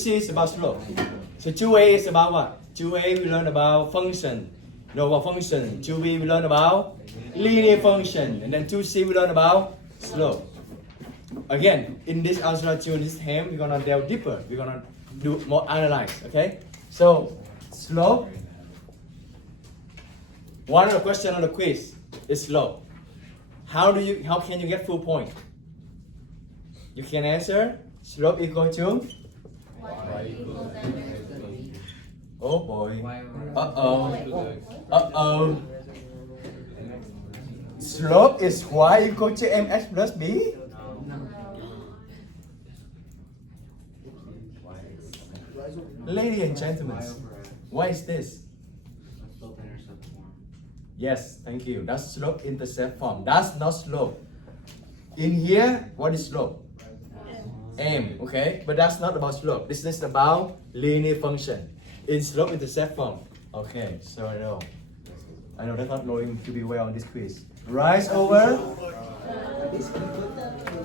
2C is about slope. So 2A is about what? 2A we learn about function. Know about function. 2B we learn about linear function. And then 2C we learn about slope. Again, in this algebra 2, in this term, we're gonna delve deeper. We're gonna do more analyze. Okay? So slope. One of the questions on the quiz is slope. How can you get full point? You can answer slope equal to oh boy. Uh-oh. Slope is y equal to mx plus b? Ladies and gentlemen, what is this? Yes, thank you. That's slope intercept form. That's not slope. In here, what is slope? M, okay? But that's not about slope. This is about linear function in slope intercept form. Okay, so I know that's not going to be well on this quiz. Rise over.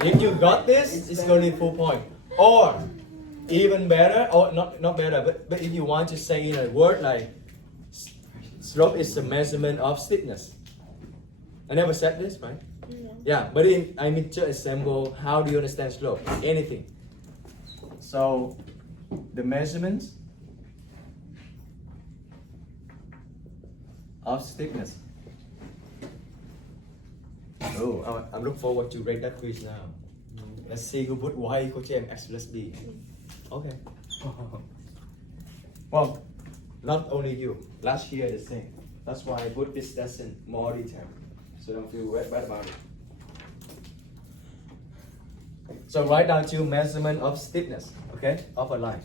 If you got this, it's going to be full point. Or even better, or not better, but if you want to say in a word like slope is the measurement of steepness. I never said this, right? Yeah, but I need to assemble how do you understand slope? Anything. So the measurements of steepness. Oh, I'm looking forward to rate that quiz now. Let's see who put y equal to mx plus b. Okay. Well, not only you. Last year the same. That's why I put this lesson more detail. So don't feel bad about it. So write down to measurement of stiffness, okay, of a line.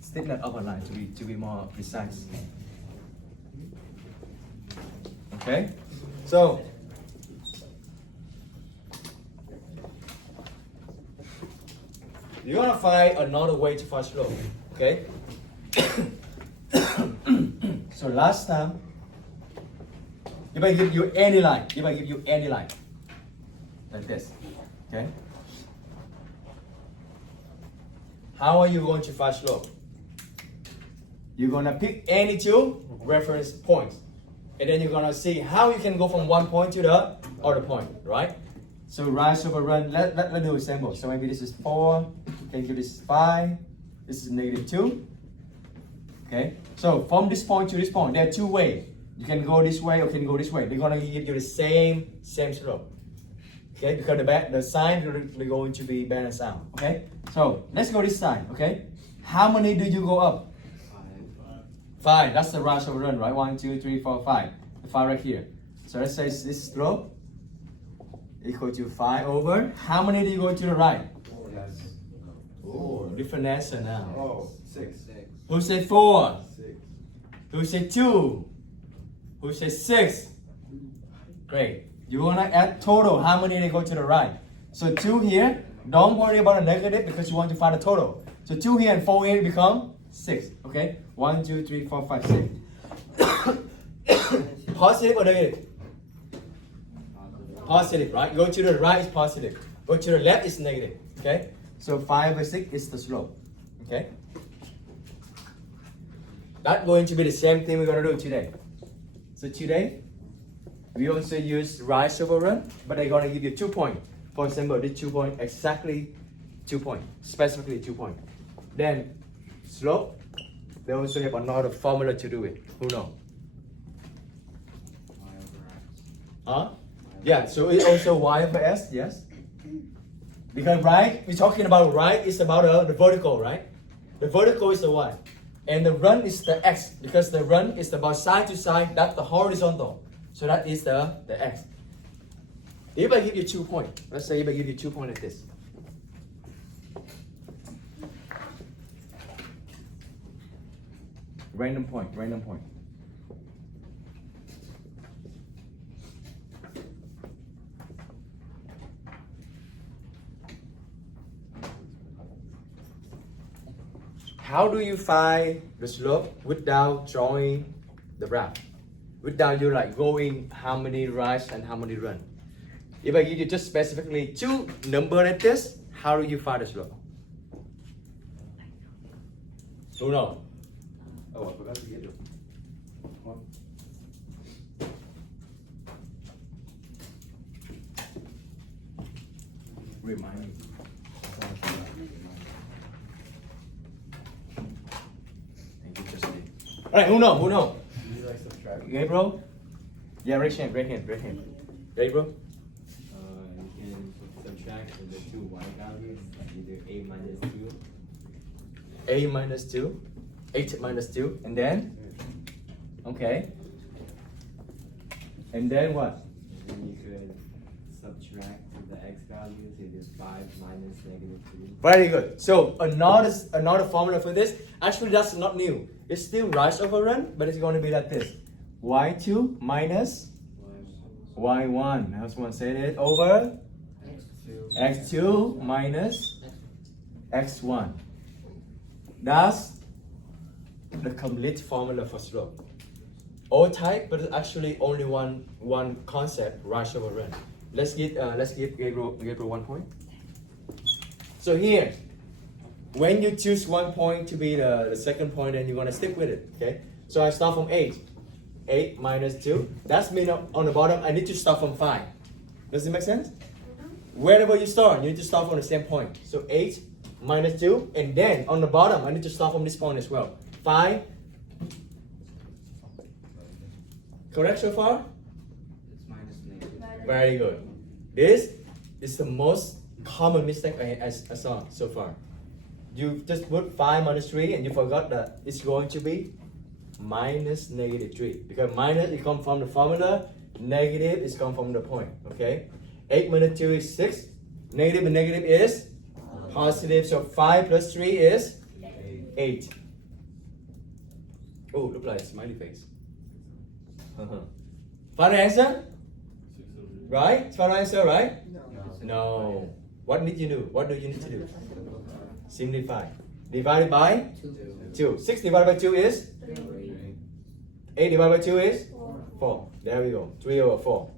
Stiffness of a line to be more precise. Okay? So you're gonna find another way to find slope, okay? So last time, if I give you any line, like this, okay? How are you going to find slope? You're gonna pick any two reference points, and then you're gonna see how you can go from one point to the other point, right? So rise over run. Let's do a sample. So maybe this is 4. Can give this 5. This is -2. Okay. So from this point to this point, there are two ways. You can go this way or can go this way. They're gonna give you the same slope. Okay, because the sign is going to be balanced out. Okay. So let's go this side. Okay. How many do you go up? 5. That's the rise over run, right? 1, 2, 3, 4, 5. The 5 right here. So let's say this slope equal to 5 over. How many do you go to the right? Oh, different answer now. Oh, 6. Who said 4? 6. Who said 2? Who said 6? Great. You wanna add total. How many they go to the right? So 2 here. Don't worry about a negative because you want to find the total. So 2 here and 4 here become 6. Okay? 1, 2, 3, 4, 5, 6. Positive or negative? Positive, right? Go to the right is positive. Go to the left is negative. Okay? So 5 over 6 is the slope. Okay? That's going to be the same thing we're going to do today. So today, we also use rise over run, but they're going to give you 2 points. For example, this 2 points, exactly 2 points, specifically 2 points. Then slope, they also have another formula to do it. Who knows? Huh? Yeah, so it's also y over s, yes. Because right, we're talking about right is about the vertical, right? The vertical is the y. And the run is the x, because the run is about side to side, that's the horizontal. So that is the x. If I give you 2 points, let's say if I give you 2 points like this. Random point. How do you find the slope without drawing the graph? Without you like going how many rise and how many run? If I give you just specifically 2 numbers like this, how do you find the slope? Who knows? Oh, I forgot to get it. Remind me. Thank you, Justin. Alright, who know? Who know? You like subtract? Okay, bro? Yeah, raise hand. Ready, bro? You can subtract the two y values, either a minus 2. A minus 2. 8 minus 2. And then? Okay. And then what? And then you could subtract the x values, either 5 minus negative 3. Very good. So another formula for this. Actually, that's not new. It's still rise over run, but it's going to be like this: y2 minus y1. How's one say it? Over x2 minus x1. That's the complete formula for slope. All type, but it's actually only one concept: rise over run. Let's give Gabriel 1 point. So here, when you choose 1 point to be the second point, then you're gonna stick with it. Okay. So I start from 8. 8 minus 2. That's mean on the bottom I need to start from 5. Does it make sense? Wherever you start, you need to start from the same point. So 8 minus 2, and then on the bottom I need to start from this point as well. 5. Correct so far? It's minus negative. Very good. This is the most common mistake I saw so far. You just put 5 minus 3 and you forgot that it's going to be minus negative 3. Because minus it comes from the formula, negative is come from the point. Okay? 8 minus 2 is 6. Negative and negative is positive. So 5 plus 3 is 8. Oh, look like a smiley face. Final answer? Right? Final answer, right? No. What did you do? What do you need to do? Simplify. Divided by 2. 6 divided by 2 is? 8 divided by 2 is? 4. There we go. 3 over 4.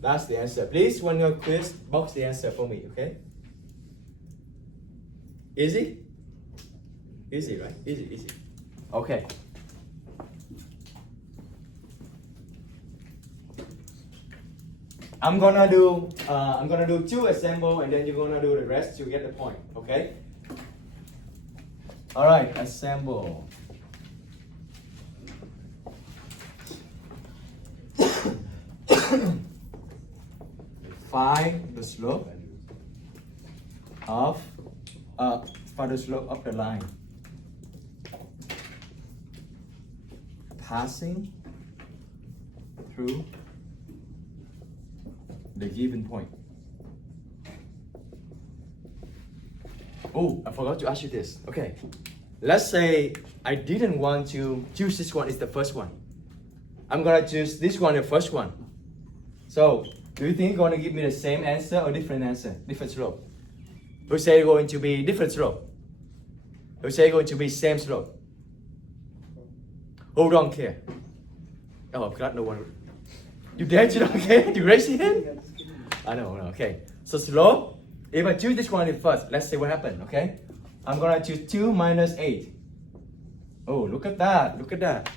That's the answer. Please, when you quiz, box the answer for me, okay? Easy? Easy, right? Easy. Okay. I'm gonna do 2 assemble, and then you're gonna do the rest to get the point. Okay. All right. Assemble. Find the slope of the line passing through the given point. Oh, I forgot to ask you this. Okay, let's say I didn't want to choose this one. It's the first one. I'm gonna choose this one, the first one. So, do you think you're gonna give me the same answer or different answer? Different slope? Who say it's going to be different slope? Who say it's going to be same slope? Who don't care? Oh, I forgot no one. You dare you don't care? You raise your hand? I know, okay. So slope, if I choose this one first, let's see what happened, okay? I'm gonna choose 2 minus 8. Oh, look at that.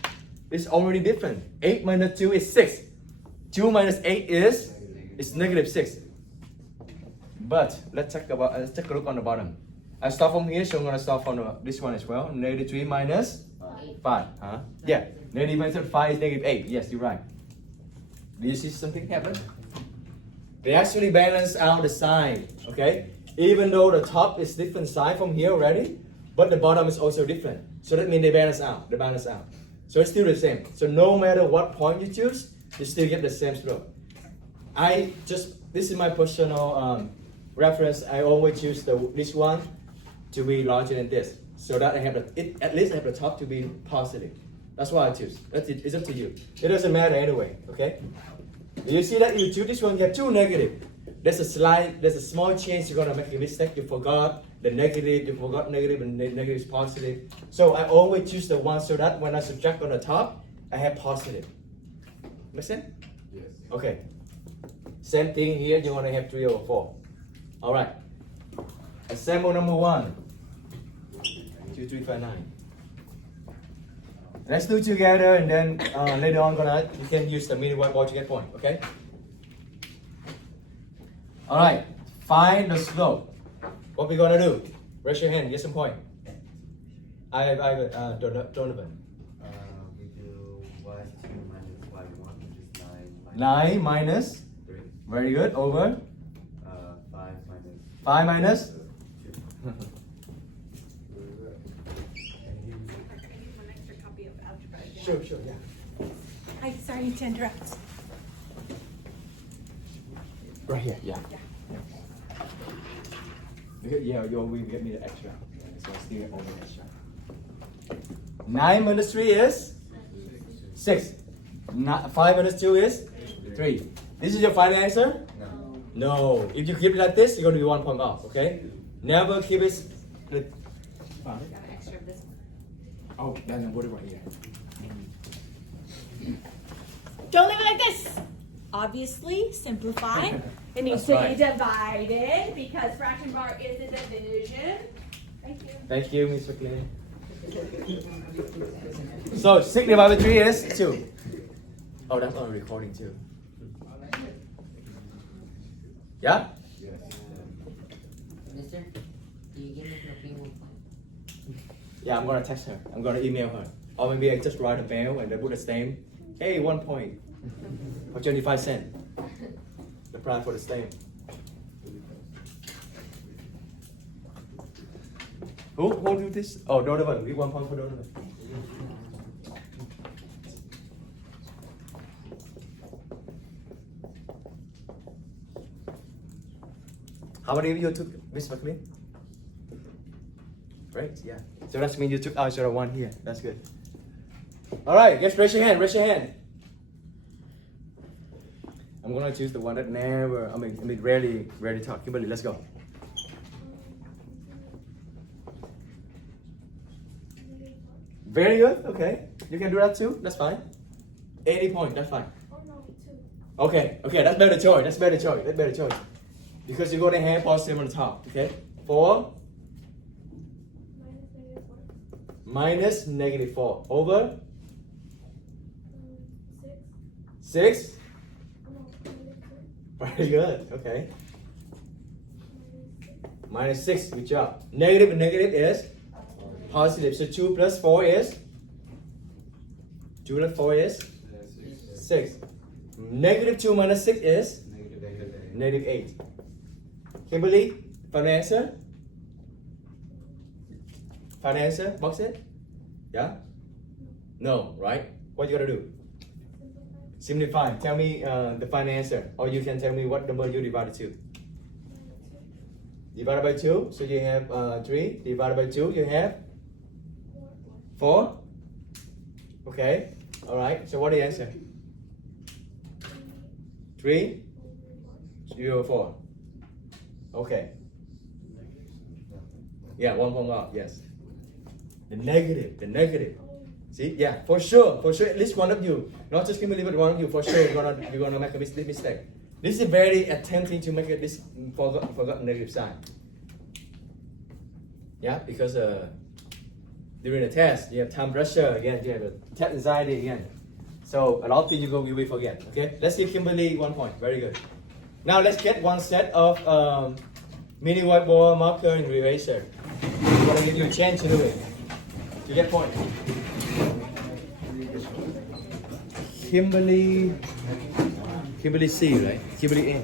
It's already different. 8 minus 2 is 6. 2 minus 8 is negative 6. But let's take a look on the bottom. I start from here, so I'm gonna start from this one as well. Negative 3 minus 5. Huh? Yeah. Negative minus 5 is negative 8. Yes, you're right. Do you see something happen? They actually balance out the sign, okay? Even though the top is different side from here already, but the bottom is also different. So that means they balance out. So it's still the same. So no matter what point you choose, you still get the same slope. This is my personal reference. I always choose this one to be larger than this, so that at least I have the top to be positive. That's why I choose. It's up to you. It doesn't matter anyway, okay? You see that you choose this one, you have 2 negative. There's a small chance you're gonna make a mistake. You forgot the negative, and the negative is positive. So I always choose the one so that when I subtract on the top, I have positive. Make sense? Yes. Okay. Same thing here, you wanna have 3 over 4. Alright. Assemble number 1. 2, 3, 5, 9. Let's do together and then later on you can use the mini whiteboard to get point, okay? Alright, find the slope. What we gonna do? Raise your hand, get some point. Donovan. We do y2 minus y1, which is 9 minus, 3. very good, over 5 minus 5 minus 2. I need one extra copy of algebra. Sure, yeah. Hi, sorry to interrupt. Right here, yeah. Yeah, you will get me the extra. So I still get all the extra. 9 minus 3 is 6. 5 minus 2 is 3. This is your final answer? No. No. If you keep it like this, you're going to be 1 point off, okay? Never keep it. Got an extra of this one. Oh, then put it right here. Don't leave it like this. Obviously, simplify. It needs to That's be divided because fraction bar is a division. Thank you. Thank you, Ms. McLean. So 6 divided by 3 is 2. Oh, that's on recording too. Yeah? Mister, do you give me your payment plan? Yeah, I'm gonna text her. I'm gonna email her. Or maybe I just write a mail and they put a stamp. Hey, 1 point. For 25 cents. The price for the stamp. Who do this? Oh, Donovan. We 1 point for Donovan. How many of you took Miss McLean? Great, yeah. So that means you took algebra 1 here. That's good. All right, just raise your hand. Raise your hand. I'm gonna choose the one that never, I mean, rarely talk. Kimberly, let's go. Very good. Okay, you can do that too. That's fine. 80 points. That's fine. Okay, that's better choice. That's better choice. Because you're gonna have positive on the top. Okay, 4 minus negative 4 over 6. Very good. Okay. Minus 6. Good job. Negative and negative is positive. So 2 plus 4 is 6. Negative 2 minus 6 is negative 8. Kimberly, final answer? Final answer? Box it? Yeah? No, right? What you gotta do? Simplify. Tell me the final answer. Or you can tell me what number you divided to. Divided by 2, so you have 3. Divided by 2, you have 4. Okay. Alright, so what is the answer? 3, 0, 4. Okay. Yeah, 1 point out, yes. The negative. See, yeah, for sure, at least one of you, not just Kimberly, but one of you, for sure, you're gonna make a mistake. This is very attempting to make this forgot negative sign. Yeah, because during the test, you have time pressure again, you have a test anxiety again. So a lot of things you will forget. Okay, let's give Kimberly 1 point. Very good. Now let's get one set of mini whiteboard marker and eraser. I'm gonna give you a chance to do it. To get point. Kimberly C, right? Kimberly A.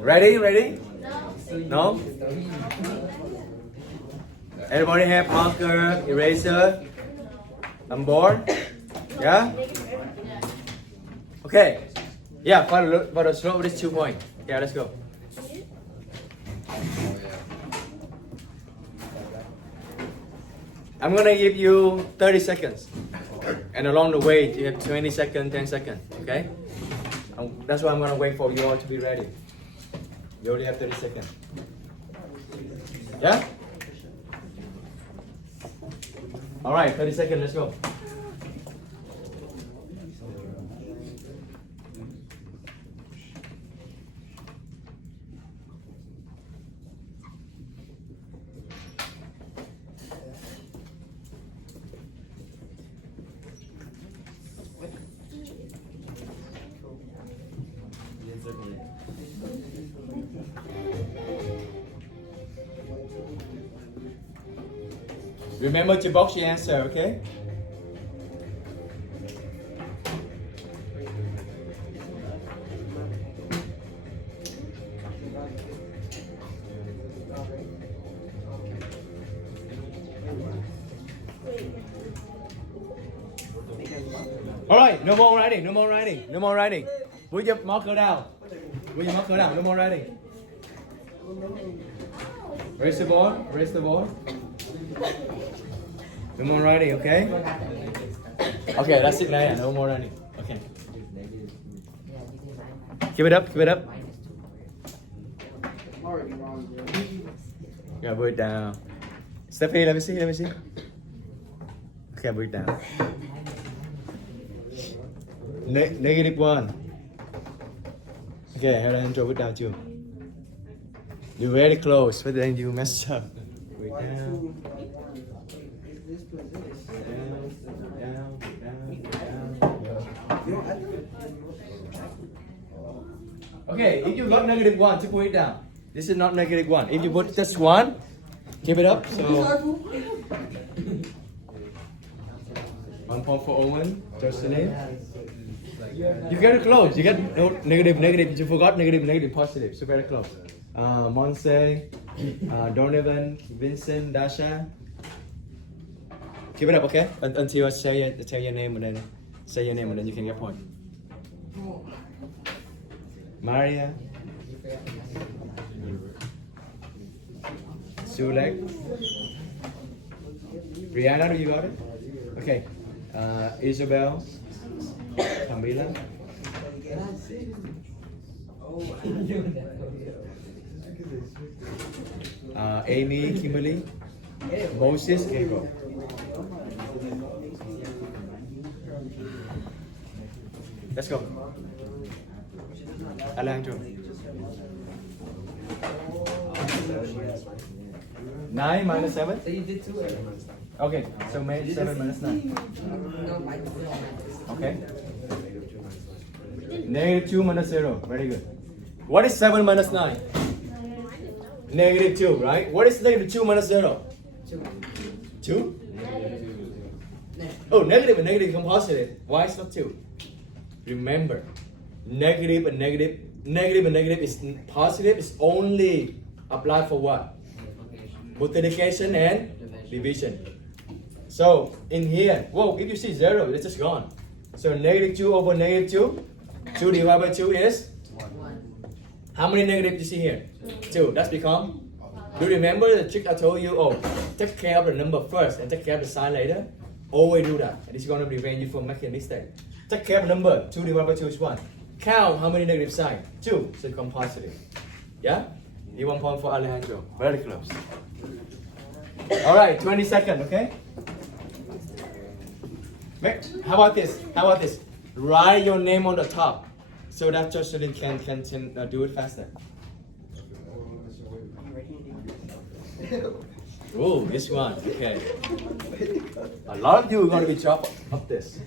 Ready? Ready? No? Everybody have marker, eraser on board? Yeah? Okay. Yeah, for the slope, this 2 points. Yeah, let's go. I'm gonna give you 30 seconds. And along the way, you have 20 seconds, 10 seconds, okay? That's why I'm gonna wait for you all to be ready. You only have 30 seconds. Yeah? All right, 30 seconds, let's go. Remember to box your answer, okay? All right, no more writing, no more writing, no more writing. Put your marker down. Put your marker down, no more writing. Raise the ball, raise the ball. No more writing, okay? Okay, that's it now, yeah, no more writing. Okay. Keep it up, keep it up. Yeah, put it down. Steffi, let me see, let me see. Okay, put it down. -1. Okay, Alejandro, put it down too. You're very close, but then you messed up. Put it down. Okay, if you got -1, to put it down. This is not -1. If you put just 1, keep it up. So 1 point for Owen, Jocelyn. You get close. You get no, negative. You forgot negative, positive. So very close. Monse, Donovan, Vincent, Dasha. Keep it up, okay? Until I tell your name and then say your name and then you can get point. Maria, Sulek, Brianna, do you got it? Okay. Isabel, Camila, Amy, Kimberly, Moses, April. Let's go. Alejandro. 9 minus 7? So you did 2 Okay, so make 7 minus 9. No, minus 0. Okay. -2 minus 0. Very good. What is 7 minus 9? -2, right? What is -2 minus 0? 2. 2? Oh, negative and negative become positive. Why is not 2? Remember, negative and negative is positive is only applied for what? Multiplication and division. So in here, whoa, if you see 0, it's just gone. So -2 over -2, 2 divided by 2 is? 1. How many negatives do you see here? 2. That's become? Do you remember the trick I told you? Oh, take care of the number first and take care of the sign later. Always do that. And it's going to prevent you from making a mistake. Take care of the number. 2 divided by 2 is 1. Count how many negative signs. 2. So it becomes positive. Yeah? You 1 point for Alejandro. Very close. Alright, 20 seconds, okay? How about this? How about this? Write your name on the top so that Jocelyn can do it faster. Oh, this one, okay. A lot of you are going to be chopped up this.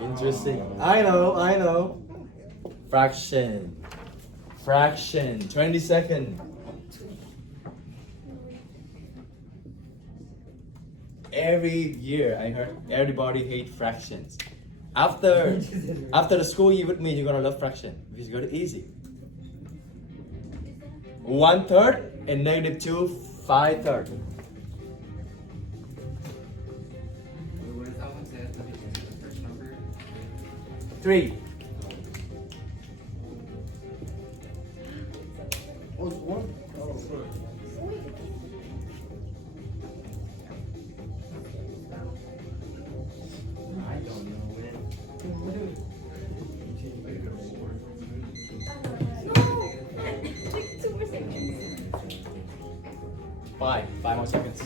Interesting. I know. Fraction. 20 seconds. every year I heard everybody hate fractions. After the school year with me, you're gonna love fraction because you got it easy. 1/3 and -2 5/3. What does that one say? Let me check the first number. 3. Oh, it's one? Oh, I don't know when. Take 2 more seconds. 5 more seconds.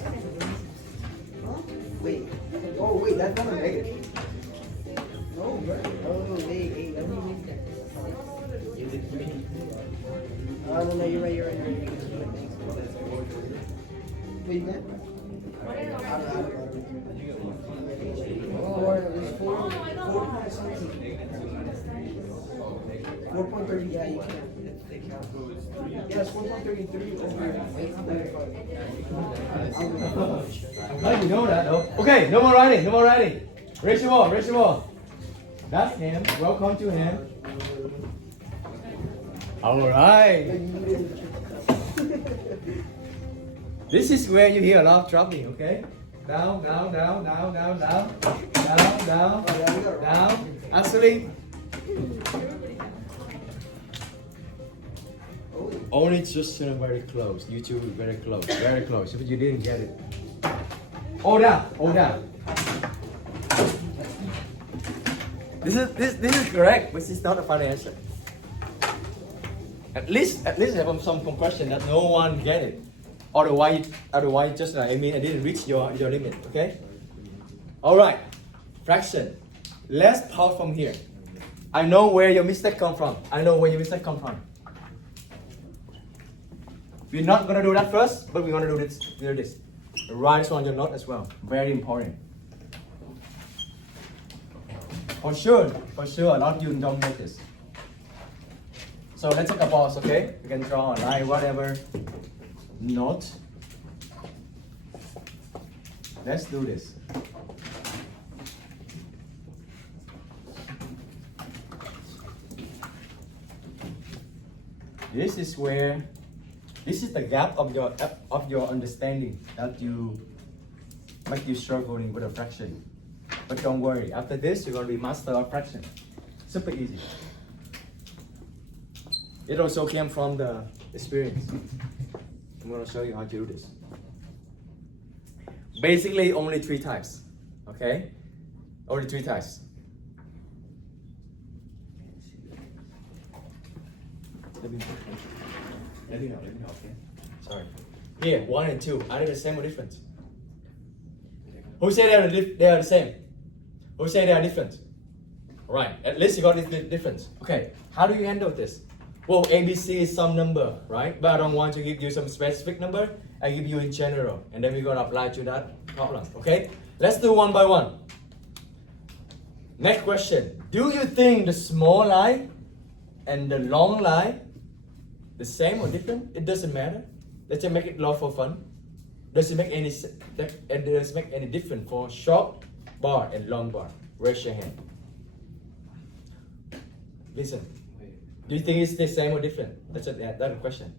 wait. Oh, wait, that's not a negative. No, right? Oh, wait, let me read that. No, you're right. Wait, man. Four, there's four. 4.30, yeah, you can. They count. Yes, 4.33 How do you know that though? Okay, no more writing. Raise your ball. That's him. Welcome to him. Alright. This is where you hear a lot of dropping, okay? Down. Actually, only just very close. You two very close. But you didn't get it. Hold down. This is correct, but it's not a final answer. At least have some question that no one get it. Otherwise just like I didn't reach your limit. Okay. All right. Fraction. Let's talk from here. I know where your mistake come from. We're not gonna do that first, but we're gonna do this. Write this on your note as well. Very important. For sure, a lot of you don't notice. So let's take a pause, okay? You can draw a line, whatever. Note. Let's do this. This is the gap of your understanding that make you struggling with a fraction. But don't worry, after this you're gonna be master of fraction. Super easy. It also came from the experience. I'm gonna show you how to do this. Basically only 3 types. Okay? Only 3 types. Let me know, okay? Sorry. Here, 1 and 2. Are they the same or different? Who say they are the same? Who say they are different? Right, at least you got this difference. Okay, how do you handle this? Well, ABC is some number, right? But I don't want to give you some specific number. I give you in general, and then we're gonna apply to that problem. Okay? Let's do one by one. Next question. Do you think the small line and the long line the same or different? It doesn't matter. Let's just make it long for fun. Does it make any difference for short bar and long bar? Raise your hand. Listen. Do you think it's the same or different? That's a question.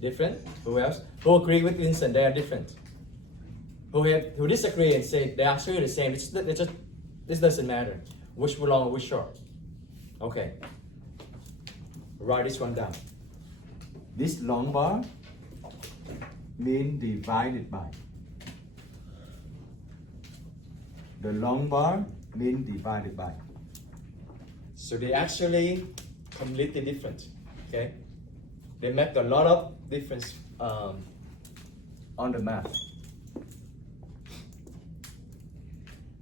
Different? Who else? Who agree with Vincent? They are different. Who disagree and say they are actually the same? This doesn't matter. Which long or which short? Okay. Write this one down. This long bar mean divided by. The long bar mean divided by. So they actually completely different. Okay? They make a lot of difference on the math.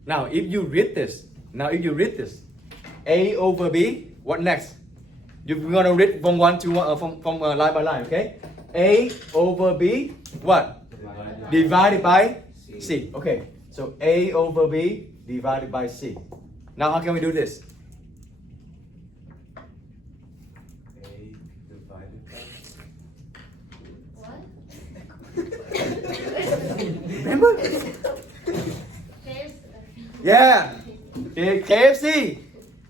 Now, if you read this, A over B, what next? You're gonna read from one to one, from line by line, okay? A over B, what? Divided by C. Okay, so A over B divided by C. Now, how can we do this? A divided by. What? Remember? Yeah. KFC.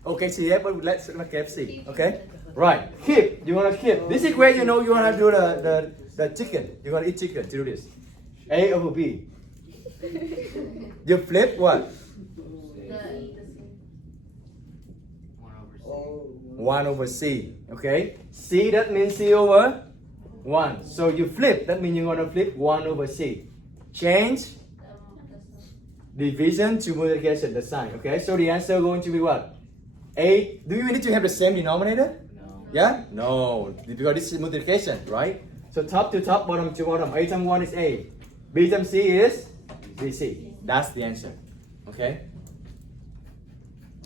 Okay, CF, but let's not KFC. Okay. Right. Keep. You wanna keep. This is where you know you wanna do the chicken. You wanna eat chicken to do this. A over B. You flip what? Oh. 1 over C. Okay. C, that means C over 1. So you flip. That means you're gonna flip 1 over C. Change division to multiplication, the sign. Okay. So the answer going to be what? A. Do you need to have the same denominator? No. Yeah? No. Because this is multiplication, right? So top to top, bottom to bottom. A times 1 is A. B times C is BC. That's the answer. Okay.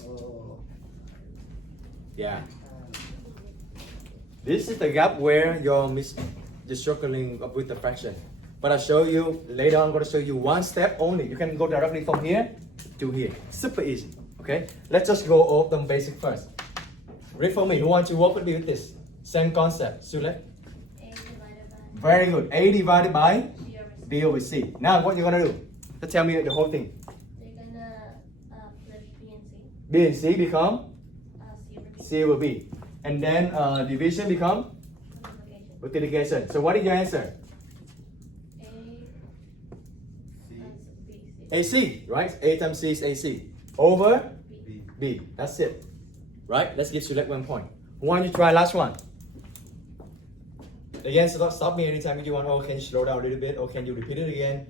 Oh. Yeah. This is the gap where you're just struggling up with the fraction. But I'll show you later on. I'm going to show you one step only. You can go directly from here to here. Super easy. Okay. Let's just go over the basic first. Read for me. Who wants to work with me with this? Same concept. Sule. Very good. A divided by B over C. Now what you're going to do? Just tell me the whole thing. They're gonna flip B and C. B and C become C over D. C over B. And then division become Multiplication. multiplication. So what is your answer? A B, C. AC, right? A times C is AC. Over B. B. That's it. Right? Let's give Sulek 1 point. Who want to try last one? Again, stop me anytime you want. Oh, can you slow down a little bit? Or can you repeat it again?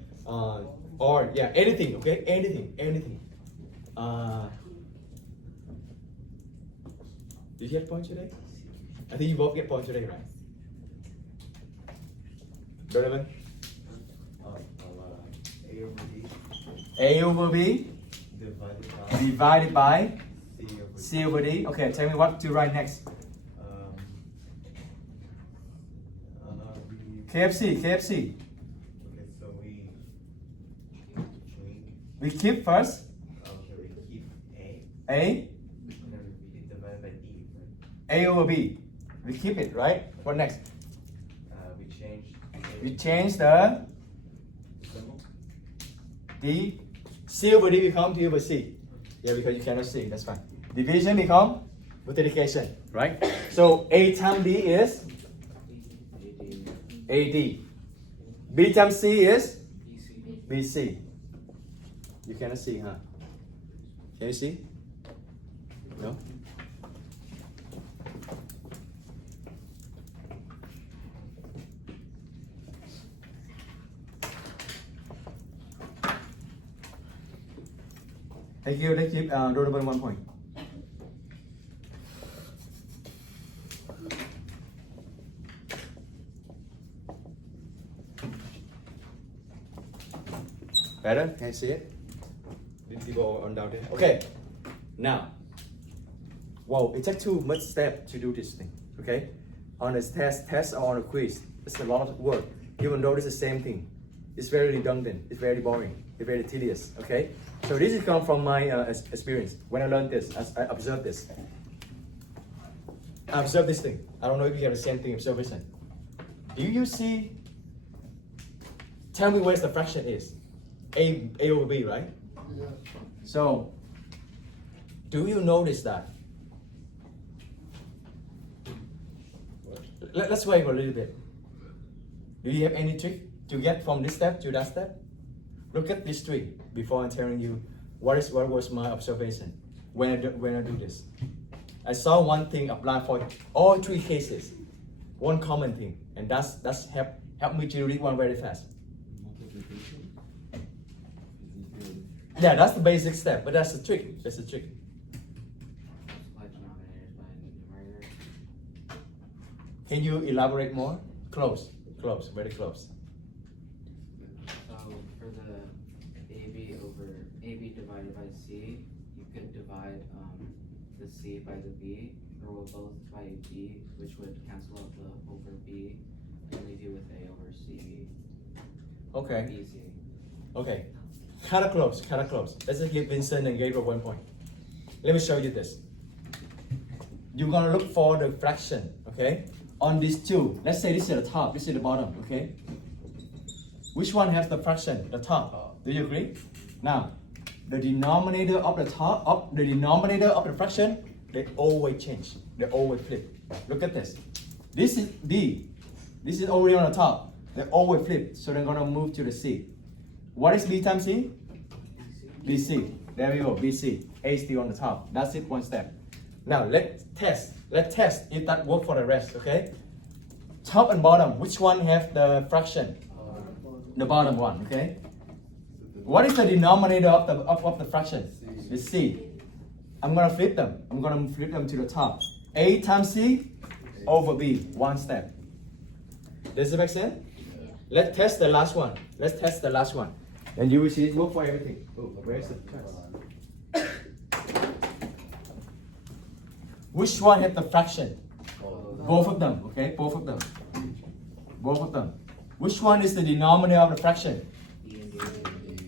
Or yeah, anything, okay? Anything. Did you get points today? I think you both get points today, right? Donovan? A over B A over B divided by divided by C over C over D. Okay, tell me what to write next. we KFC. okay, so We keep first we keep A A, and then we divided by D, right? A over B. We keep it, right? What next? We change We change the symbol. D. C over D become D over C. Yeah, because you cannot see, that's fine. Division become multiplication, right? So A times D is AD. B times C is BC. You cannot see, huh? Can you see? No? Thank you. Let's give Donovan 1 point. Better? Can you see it? Did you go on down there? Okay. Now. Whoa, it takes too much step to do this thing. Okay? On a test or on a quiz, it's a lot of work. Even though it's the same thing. It's very redundant. It's very boring. It's very tedious. Okay? So this is come from my experience. When I learned this, I observed this. I observed this thing. I don't know if you have the same thing observation. Do you see? Tell me where the fraction is. A over B, right? Yeah. So, do you notice that? Let's wait for a little bit. Do you have any trick to get from this step to that step? Look at this tree before I'm telling you what was my observation when I do this. I saw one thing apply for all 3 cases. One common thing, and that's help me to read one very fast. Multiplication. Yeah, that's the basic step, but that's the trick. That's the trick. Multiply denominators by numerator. Can you elaborate more? Close, very close. So for the AB divided by C, you could divide the C by the B, or both by a B, which would cancel out the over B and leave you with A over C. Okay. Easy. Okay. Kinda close. Let's just give Vincent and Gabriel 1 point. Let me show you this. You're gonna look for the fraction, okay? On these 2. Let's say this is the top, this is the bottom, okay? Which one has the fraction? The top. Do you agree? Now, the denominator of the fraction, they always change. They always flip. Look at this. This is B. This is already on the top. They always flip. So they're gonna move to the C. What is B times C? BC. There we go. BC. A still on the top. That's it. One step. Now let's test. Let's test if that works for the rest. Okay. Top and bottom. Which one have the fraction? The bottom one. Okay. What is the denominator of the fraction? The C. I'm gonna flip them. I'm gonna flip them to the top. A times C over B. One step. Does it make sense? Let's test the last one. Let's test the last one. And you will see it work for everything. Oh, where's the test? Which one have the fraction? Both of them. Okay, both of them. Both of them. Which one is the denominator of the fraction?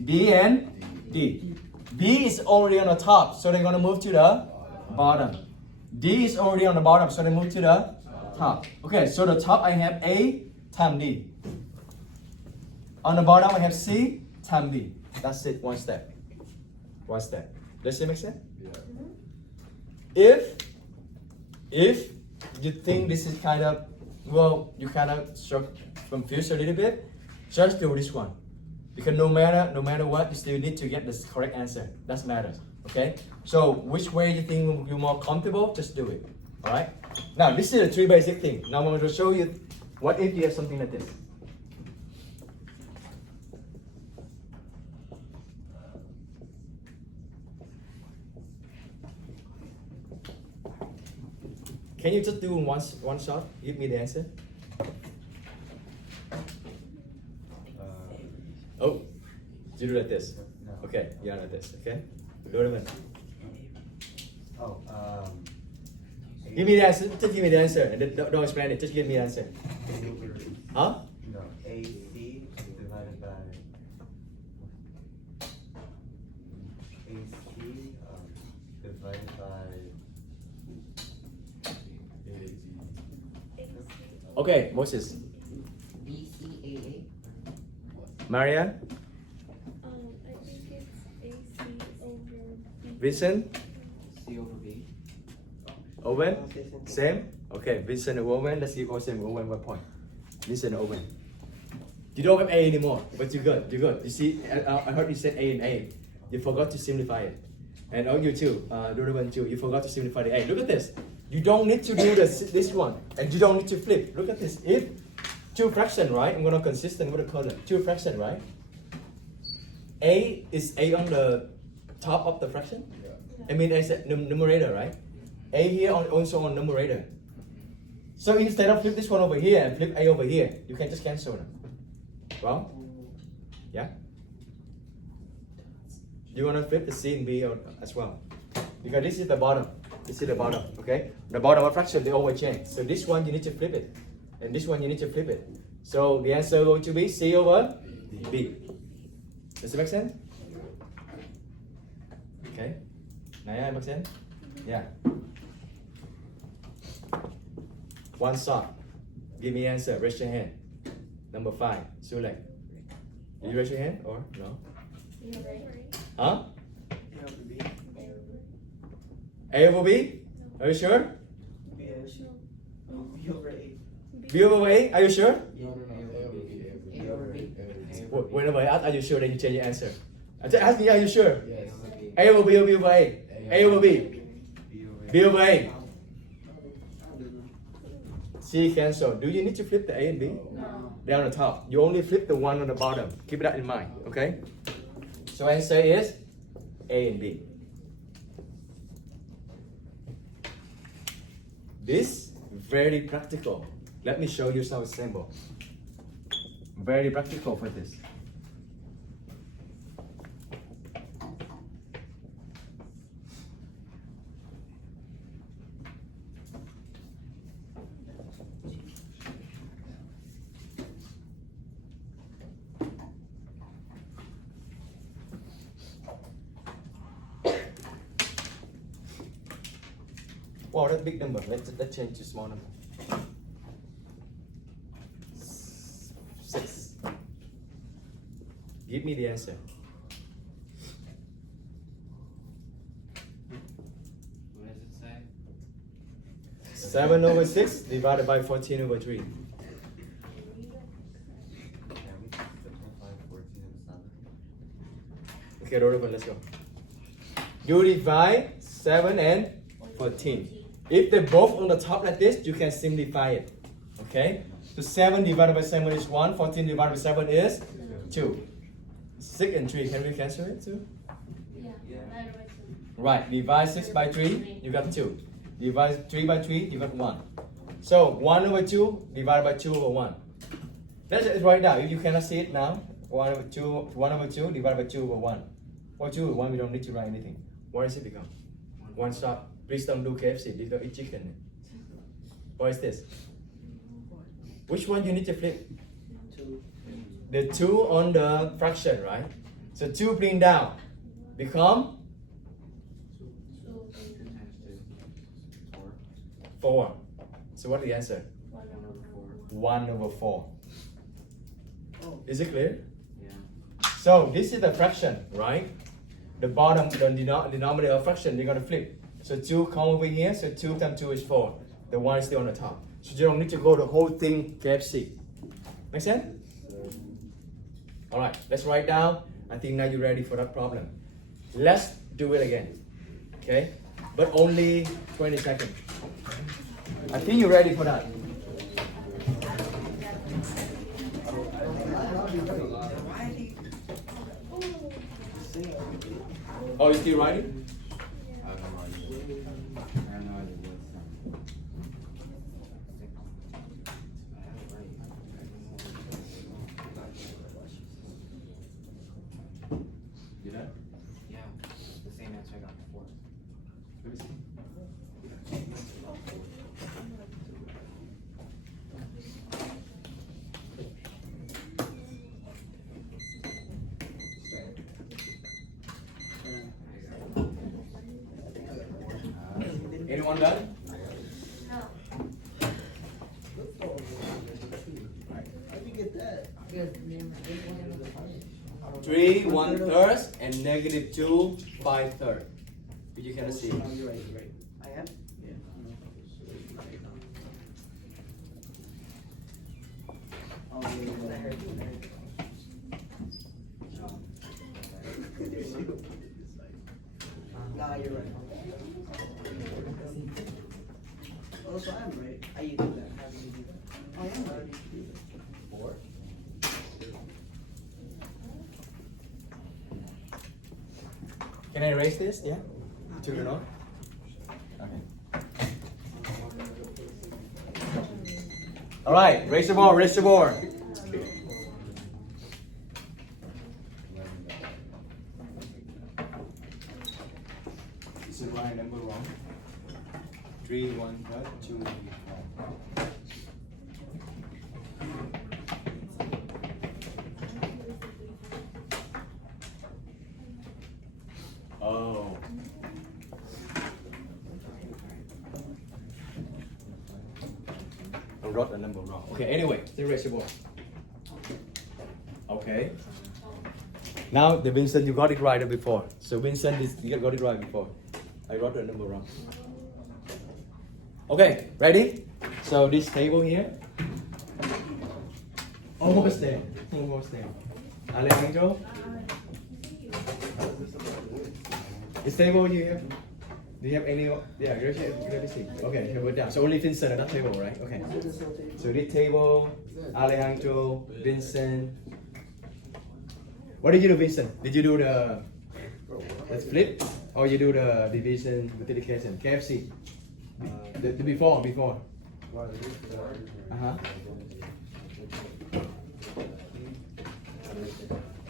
B and D. B is already on the top, so they're gonna move to the bottom. D is already on the bottom, so they move to the top. Okay, so the top I have A times D. On the bottom I have C times D. That's it, one step. One step. Does it make sense? If you think this is kind of, well, you kind of confused a little bit, just do this one. Because no matter what, you still need to get the correct answer. That matters. Okay? So which way you think you're more comfortable, just do it. Alright? Now this is the three basic things. Now I'm going to show you what if you have something like this. Can you just do one shot? Give me the answer. Oh, you do like this. No. Okay, yeah, like this. Okay, do it again. Oh, Give me the answer. Just give me the answer, and then don't explain it. Just give me the answer. Huh? No, AC divided by AC divided by Okay, Moses. BCAA. Marianne. I think it's AC over B. Vincent. C over B. Owen. Same. Okay, Vincent and Owen. Let's give Owen 1 point. Vincent and Owen. You don't have A anymore, but you're good. You're good. You see, I heard you said A and A. You forgot to simplify it. And oh, you too, Donovan too. You forgot to simplify the A. Look at this. You don't need to do this one, and you don't need to flip. Look at this. If two fraction, right? I'm gonna consistent with the color. Two fraction, right? A is A on the top of the fraction. I mean, I said numerator, right? A here also on numerator. So instead of flip this one over here and flip A over here, you can just cancel them. Well, yeah. You wanna flip the C and B as well, because this is the bottom. This is the bottom, okay? The bottom of fraction, they always change. So this one you need to flip it, and this one you need to flip it. So the answer going to be C over B. Does it make sense? Okay. Naya, make sense? Yeah. One shot. Give me answer. Raise your hand. Number 5. Sulek. Did you raise your hand or no? Huh? A over B? Are you sure? B over A. B over A? Are you sure? A over B. Whenever I ask, are you sure? Then you change your answer. I just ask me, are you sure? yes. A over B or B over A? A over B? B over A? C cancel. Do you need to flip the A and B? No. They're on the top. You only flip the one on the bottom. Keep that in mind, okay? So answer is A and B. This very practical. Let me show you some example. Very practical for this. Wow, that's big number. Let's change to small number. 6. Give me the answer. 7 over 6 divided by 14 over 3. Can we simplify 14 and 7? Okay, Rodolfo, let's go. You divide 7 and 14. If they're both on the top like this, you can simplify it. Okay? So 7 divided by 7 is 1, 14 divided by 7 is 2. 6 and 3, can we cancel it too? Right, divide 6 by 3, you got 2. Divide 3 by 3, you got 1. So 1 over 2 divided by 2 over 1. Let's just write down. If you cannot see it now, 1 over 2 divided by 2 over 1. Or 2 over 1, we don't need to write anything. What does it become? One stop. Please don't do KFC, please don't eat chicken. What is this? Which one you need to flip? 2. The 2 on the fraction, right? So 2 bring down. Become 2 times 2. 4. 4. So what's the answer? 1 over 4. 1 over 4. Oh. Is it clear? Yeah. So this is the fraction, right? The bottom, the denominator of fraction, you're gonna flip. So 2 come over here, so 2 times 2 is 4. The 1 is still on the top. So you don't need to go the whole thing KFC. Make sense? Alright, let's write down. I think now you're ready for that problem. Let's do it again. Okay? But only 20 seconds. I think you're ready for that. Oh, you still writing? I have no idea. I have no idea what's You done? Yeah. It's the same answer I got before. Let me see. Anyone done? How'd you get that? 3 1/3 and negative 2 5/3. If you cannot see. Oh, you're right, you're right. I am? Yeah. Oh, yeah, that hurt. Nah, you're right. Oh, so I'm right. I used that. How did you do that? Oh, I am right. 4. Can I erase this? Yeah? Turn it on? Okay. Alright, raise the board, raise the board. Is the right number wrong? 3 1/3 2 1. Oh. I wrote the number wrong. Okay, anyway, still raise your board. Okay. Now, the Vincent, you got it right before. So Vincent, you got it right before. I wrote the number wrong. Okay, ready? So this table here. Almost there. Almost there. Alejandro? This table you have? Do you have any? Yeah, let me see. Okay, here we down. So only Vincent at that table, right? Okay. So this table, Alejandro, Vincent. What did you do, Vincent? Did you do the flip, or you do the division multiplication? KFC. The before. Uh-huh.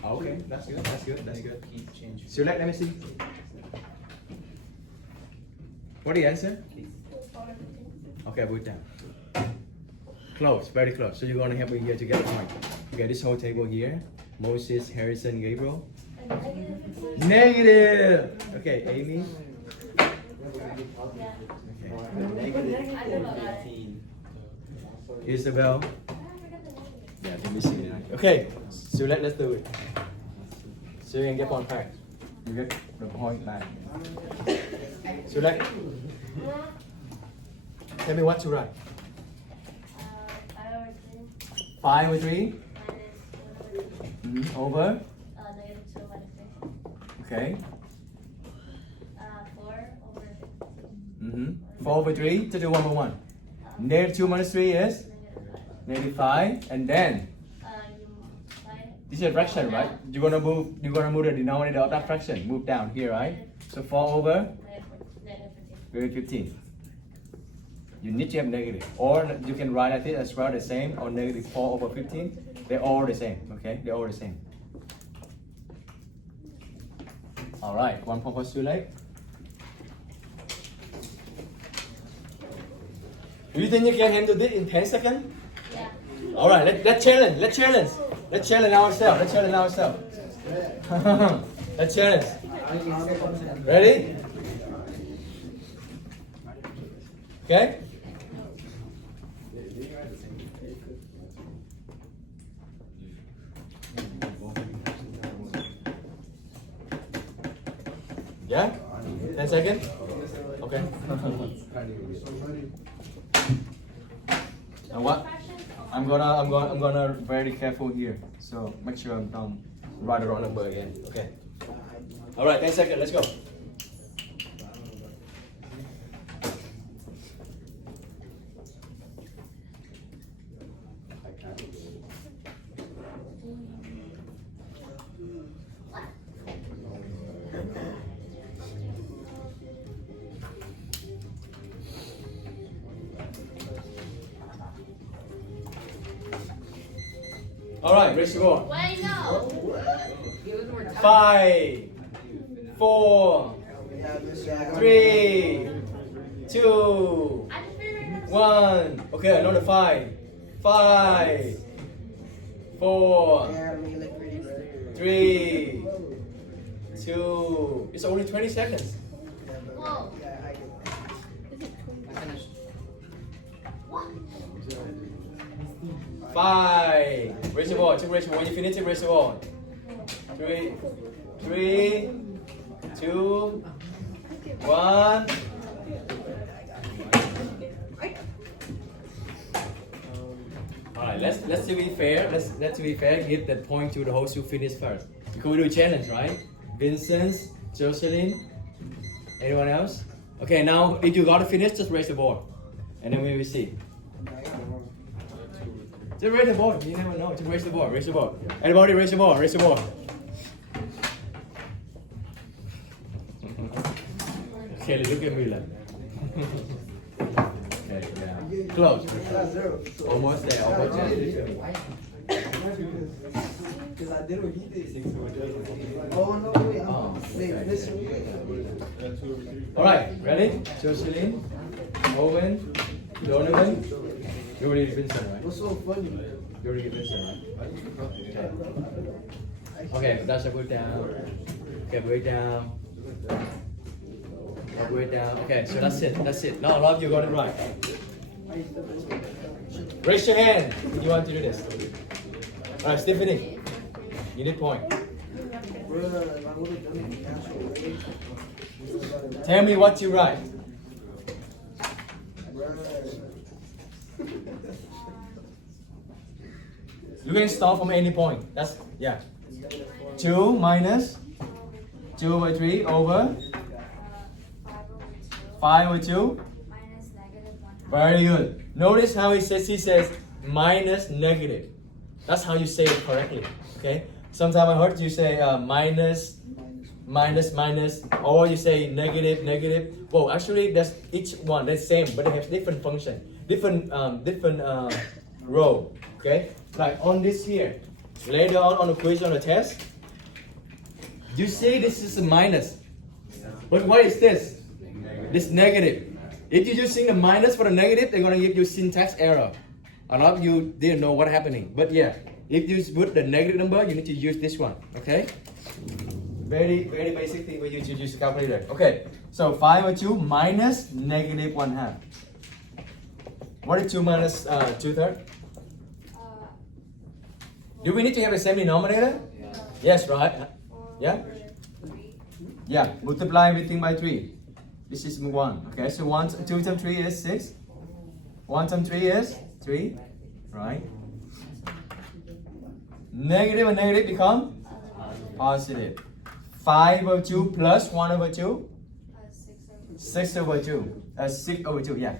Okay, that's good. So let me see. What the answer? Okay, put down. Close, very close. So you're gonna help me here to get the point. Okay, this whole table here. Moses, Harrison, Gabriel. Negative. Okay, Amy. Negative 15. Isabel. Yeah, let me see. Okay, so let's do it. So you can get one back. You get the point back. So Tell me what to write. 5 over 3 5 over 3 minus 1 over 2. over. Negative 2 minus 3. Okay. 4 over 4 over 3 to do 1 by 1. Negative 2 minus 3 is negative 5. negative 5. And then You multiply it. this is a fraction, right? You're gonna move the denominator of that fraction. Move down here, right? So 4 over Negative 15. 15. You need to have negative. Or you can write at it as well the same, or negative 4 over 15. They're all the same, okay? They're all the same. Alright, 1 point postulate. Do you think you can handle this in 10 seconds? Yeah. Alright, let's challenge. Let's challenge. Let's challenge ourselves. Let's challenge ourselves. Let's challenge. Ready? Okay? Yeah? 10 seconds? Okay. And what? I'm gonna very careful here. So make sure I don't write the wrong number again. Okay. Alright, 10 seconds, let's go. Alright, raise the board. Wait, no. 5, 4, 3, 2, I just figured it out. 1. Okay, another 5. 5, 4, Yeah, make it look pretty, bro. 3, 2. It's only 20 seconds. Yeah, bro. Whoa. Yeah, I get it. I finished. What? 5. Raise the board. Raise the board. When you finish it, raise the board. 3, 2, 1. Alright, let's to be fair. Let's be fair. Give that point to the host who finished first. Because we do a challenge, right? Vincent, Jocelyn, anyone else? Okay, now if you got to finish, just raise the board, and then we will see. Just raise the board. You never know. Just raise the board. Raise the board. Everybody, raise the board. Raise the board. Kelly, look at me like. Okay, yeah. Close. That's 0. Almost there. Almost there. Because I did what he did. Oh, no, wait. Oh, Wait, okay. this one. All right. Ready? Jocelyn, Owen, Donovan. You already did Vincent, right? What's so funny? You already did Vincent, right? Okay, that's a put down. Okay, put it down. Okay, put it down. Okay, so that's it. That's it. Now, Rob, you got it right. Raise your hand if you want to do this. All right, Stephanie, you need point. Tell me what you write. You can start from any point. That's, yeah. 2 minus 2 over 3 over 5 over 2. Minus negative 1/2. Very good. Notice how he says minus negative. That's how you say it correctly. Okay. Sometimes I heard you say minus, or you say negative, negative. Well, actually, that's each one. They're same, but they have different function, different role. Okay. Like on this here, later on the quiz on the test, you see this is a minus, but what is this? This negative. If you're using the minus for the negative, they're gonna give you syntax error. A lot of you didn't know what's happening, but yeah, if you put the negative number, you need to use this one. Okay. Very basic thing we use to use the calculator. Okay. So 5 over 2 minus negative 1/2. What is 2 minus 2/3? Do we need to have the same denominator? Yes, right? Yeah? Yeah, multiply everything by 3. This is 1. Okay, so 2 times 3 is 6. 1 times 3 is 3, right? Negative and negative become positive. 5 over 2 plus 1 over 2, 6 over 2. 6 over 2, yeah.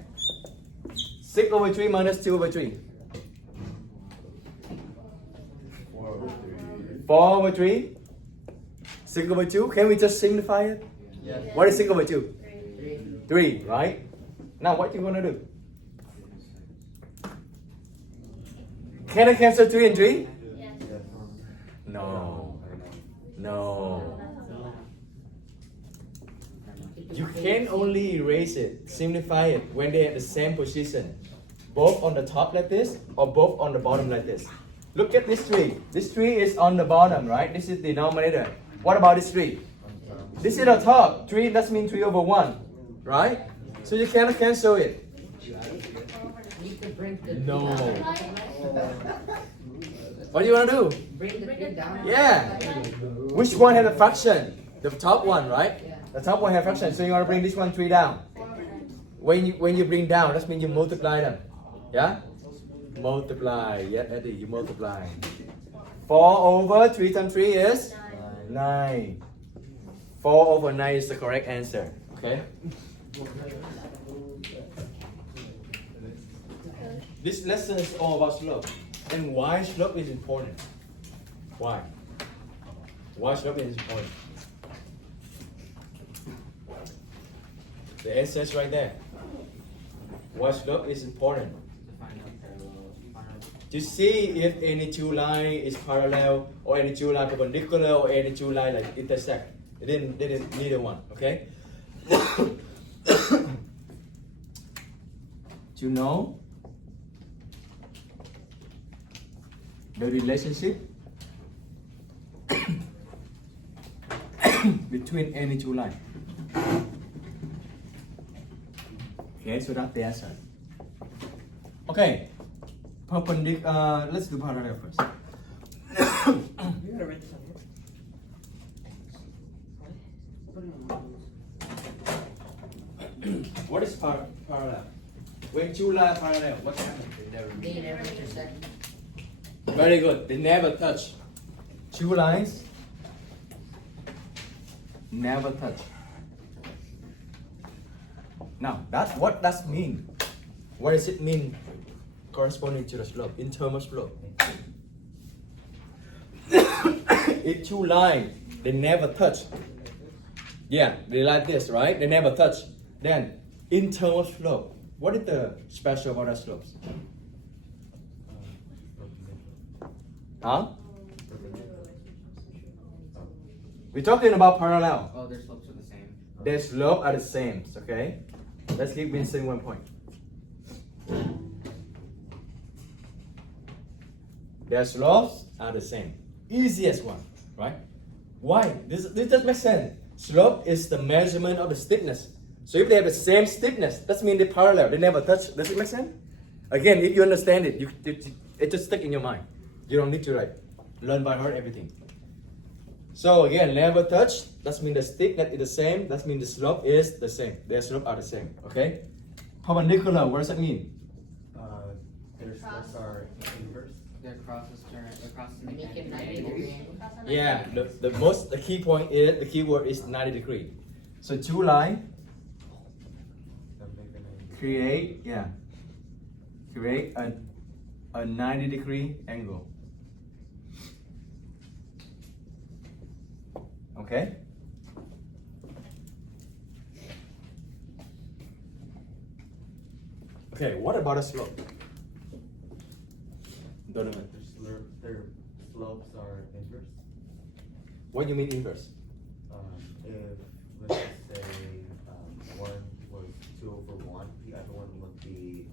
6 over 3 minus 2 over 3. 4 over 3. 6 over 2. Can we just simplify it? Yes. What is 6 over 2? 3, right? Now what you gonna do? Can I cancel 3 and 3? No. No. You can only erase it, simplify it when they are the same position. Both on the top like this or both on the bottom like this. Look at this 3. This 3 is on the bottom, right? This is the denominator. What about this 3? This is the top. 3, that means 3 over 1, right? So you cannot cancel it. No. What do you want to do? Bring the pin down. Yeah. Which one has a fraction? The top one, right? The top one has a fraction. So you want to bring this one 3 down. When you bring down, that means you multiply them. Yeah? Multiply. Yeah, Eddie, you multiply. 4 over 3 times 3 is 9. 4 over 9 is the correct answer. Okay? This lesson is all about slope. And why slope is important? Why? Why slope is important? The answer is right there. Why slope is important? To find out parallel. To see if any two line is parallel or any two line perpendicular or any two line like intersect. They didn't neither one, okay? To know the relationship between any two lines. Okay, so that's the answer. Okay, perpendicular. Let's do parallel first. You gotta write this on here. Put it on my notes. What is parallel? When two lines parallel, what happens? They never intersect. Very good. They never touch. Two lines never touch. Now, that's what that mean. What does it mean corresponding to the slope, in terms of slope? If two lines, they never touch. Yeah, they like this, right? They never touch. Then, in terms of slope, what is the special about the slopes? Huh? We're talking about parallel. Oh, their slopes are the same. Their slope are the same, okay? Let's give Vincent 1 point. Their slopes are the same. Easiest one, right? Why? This doesn't make sense. Slope is the measurement of the steepness. So if they have the same steepness, that means they're parallel. They never touch. Does it make sense? Again, if you understand it, it just stick in your mind. You don't need to learn by heart everything. So again, never touch. That means the steepness is the same. That means the slope is the same. Their slope are the same. Okay. Perpendicular. What does that mean? Their slopes are inverse. Their crosses make Make it 90 angles. degree. Yeah. The key point is the key word is 90 degree. So two lines create a 90 degree angle. Okay? Okay, what about a slope? Donovan, Their slopes are inverse. what do you mean inverse? If let's just say one was 2 over 1, the other one would be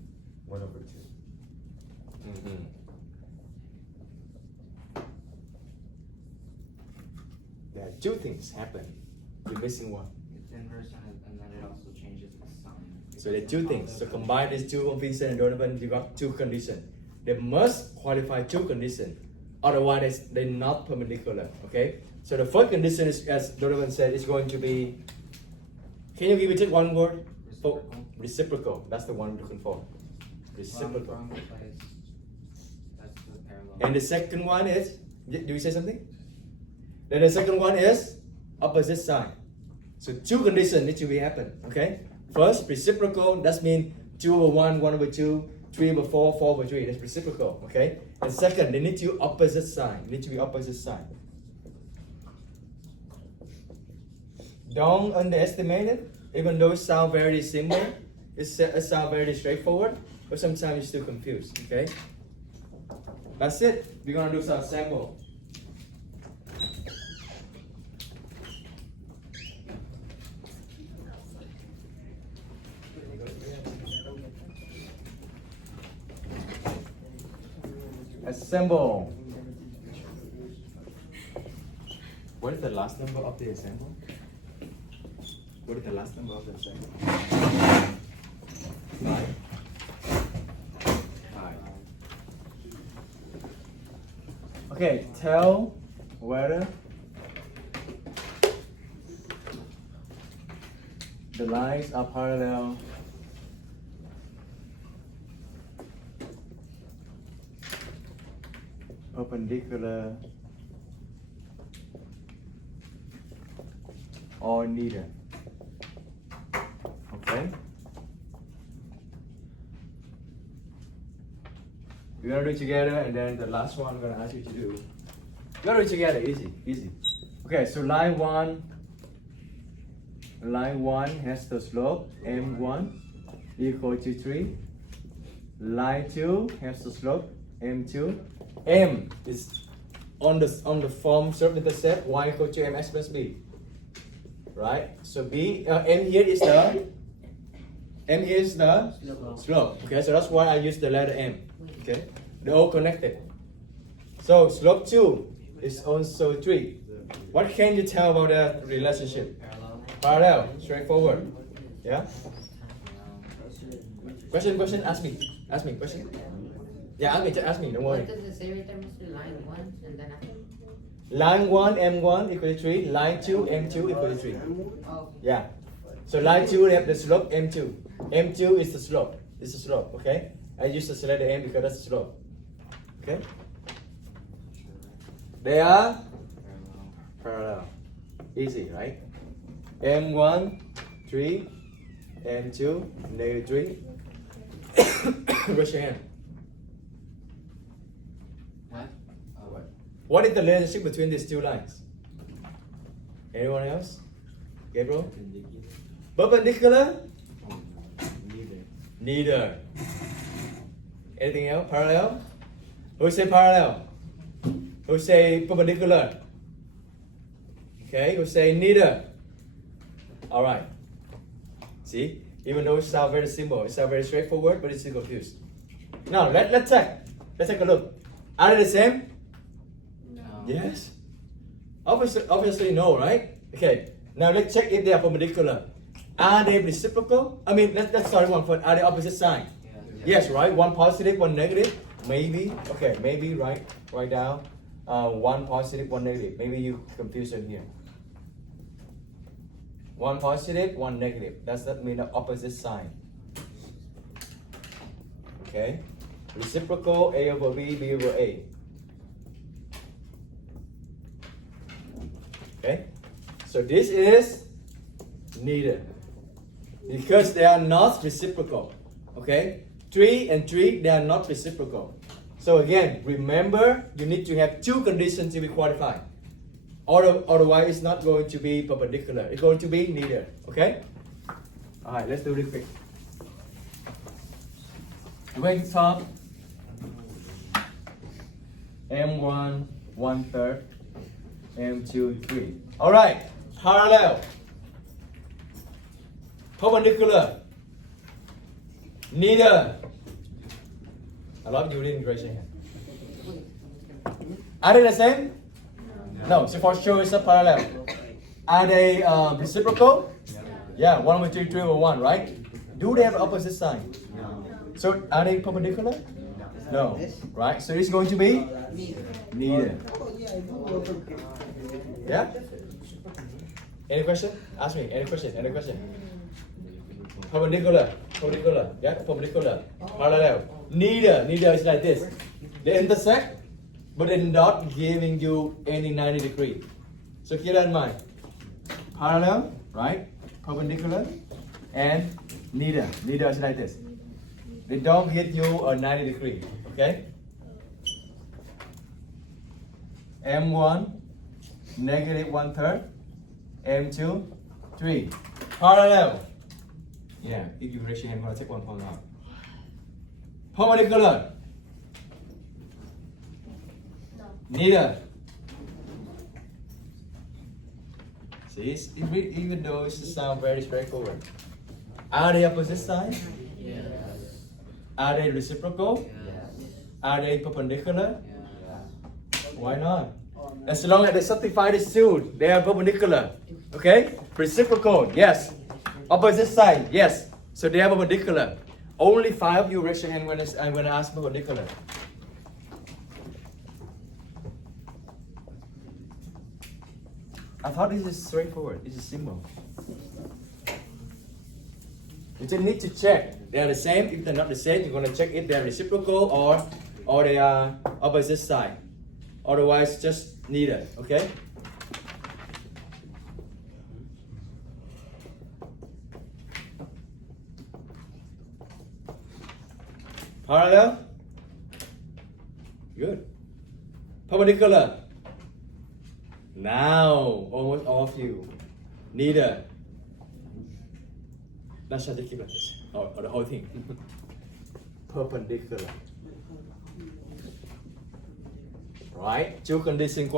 1 over 2. Mm-hmm. There are two things happen. You're missing one. It's inverse and then it also changes the sign. So there are two things. So combine these two of Vincent and Donovan, you got two conditions. They must qualify two conditions. Otherwise, they're not perpendicular. Okay? So the first condition is, as Donovan said, is going to be, can you give it just one word? Reciprocal. Reciprocal. That's the one we're looking for. reciprocal. Wrong place. That's the parallel. And the second one is, do you say something? Then the second one is opposite sign. So two conditions need to be happen. Okay. First, reciprocal. That means 2 over 1, 1 over 2, 3 over 4, 4 over 3. That's reciprocal. Okay. And second, they need to opposite sign. Need to be opposite sign. Don't underestimate it. Even though it sounds very simple, it sounds very straightforward, but sometimes you're still confused. Okay. That's it. We're gonna do some sample. Assemble. What is the last number of the assemble? What is the last number of the assemble? 5. 5. Okay, tell whether the lines are parallel perpendicular or neither. Okay. We're gonna do it together, and then the last one I'm gonna ask you to do. We're gonna do it together, easy, easy. Okay, so line one has the slope m1 equal to 3. Line 2 has the slope m2. M is on the form self-intercept y equal to mx plus b. Right? So m here is the slope. Okay, so that's why I use the letter m. Okay, they're all connected. So slope 2 is also 3. What can you tell about the relationship? Parallel, straightforward. Yeah. Question. Ask me. Question. Yeah, ask me. Don't worry. What does it say right there, Mr. Line 1 and then after? Line 1 m1 equal to 3. Line 2 m2 equal to 3. Oh, Yeah. So line 2 have the slope m2. M2 is the slope. It's the slope. Okay. I use the letter m because that's the slope. Okay. They are parallel. Easy, right? M1 3, M2 -3. Raise your hand. What? What is the relationship between these two lines? Anyone else? Gabriel? Perpendicular? Neither. Anything else? Parallel? Who say parallel? Who say perpendicular? Okay, who say neither? Alright. See? Even though it sounds very simple, it sounds very straightforward, but it's still confused. Now let's take a look. Are they the same? No. Yes. Obviously no, right? Okay. Now let's check if they are perpendicular. Are they reciprocal? I mean, let's start one first. Are they opposite sign? Yeah. Yes, right? One positive, one negative. Maybe. Okay, maybe, right? Write down. One positive, one negative. Maybe you confuse it here. One positive, one negative. Does that mean the opposite sign? Okay. Reciprocal, A over B, B over A. Okay. So this is neither. Because they are not reciprocal. Okay. 3 and 3, they are not reciprocal. So again, remember, you need to have two conditions to be qualified. Otherwise, it's not going to be perpendicular. It's going to be neither. Okay? Alright, let's do this quick. Going to top. M1, 1/3. M2, 3. Alright, parallel. Perpendicular. Neither. A lot of you didn't raise your hand. Are they the same? No, so for sure it's a parallel. Are they reciprocal? Yeah, 1 over 3, 3 over 1, right? Do they have opposite sign? So are they perpendicular? No, right? So it's going to be neither. Yeah? Any question? Ask me. Any question? Perpendicular. Perpendicular. Yeah, perpendicular. Parallel. Neither is like this. They intersect, but they're not giving you any 90 degree. So keep that in mind. Parallel, right? Perpendicular, and neither is like this. They don't give you a 90 degree. Okay? M1, negative 1/3. M2, 3. Parallel. Yeah, if you raise your hand, I'm gonna take one point out. Perpendicular. No. Neither. See, even though it sounds very straightforward. Are they opposite side? Yes. Are they reciprocal? Yes. Are they perpendicular? Yes. Why not? As long as they satisfy this two, they are perpendicular. Okay? Reciprocal, yes. Opposite side, yes. So they are perpendicular. Only 5 of you raise your hand when I ask perpendicular. I thought this is straightforward. This is simple. You just need to check. They are the same. If they're not the same, you're gonna check if they are reciprocal or they are opposite side. Otherwise, just neither. Okay? Parallel? Good. Perpendicular? Now, almost all of you. Neither. Now shall just keep like this. Or the whole thing. Perpendicular. Right? Two conditions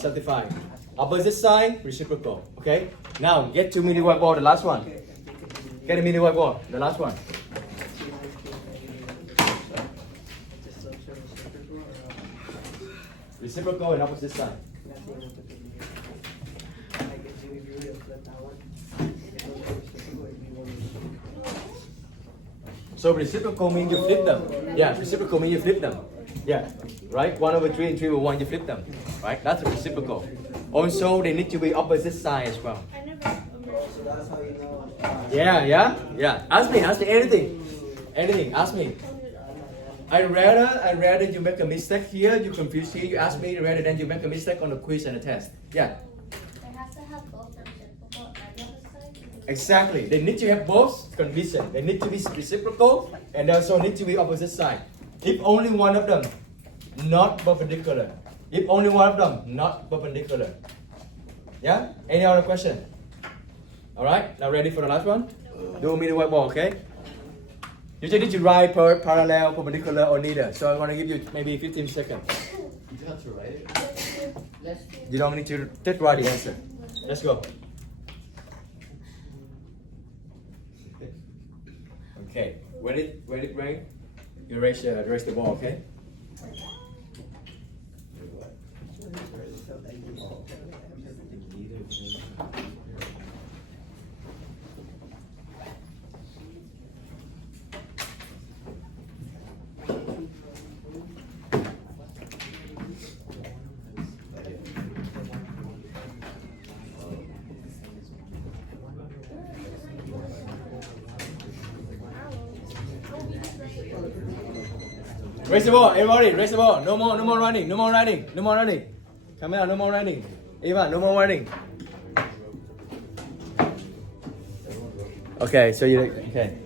satisfied. Opposite side, reciprocal. Okay? Now, get to mini whiteboard, the last one. Get a mini whiteboard, the last one. Reciprocal and opposite side. So reciprocal means you flip them. Yeah, reciprocal means you flip them. Yeah, right? 1/3 and 3/1, you flip them. Right? That's a reciprocal. Also, they need to be opposite side as well. So that's how you know. Yeah. Ask me anything. Ask me. I'd rather you make a mistake here, you confuse here, you ask me rather than you make a mistake on the quiz and the test. Yeah. They have to have both the reciprocal and the opposite side. Exactly. They need to have both conditions. They need to be reciprocal and they also need to be opposite side. If only one of them not perpendicular. If only one of them not perpendicular. Yeah? Any other question? Alright, now ready for the last one? Do me the whiteboard, okay? You just need to write parallel, perpendicular, or neither. So I'm gonna give you maybe 15 seconds. You don't have to write it. Let's You don't need to just write the answer. Let's go. Okay, when it rain, you raise the ball, okay? Raise the ball, everybody, raise the ball. No more running. Come here, no more running. Eva, no more running. Okay, so okay.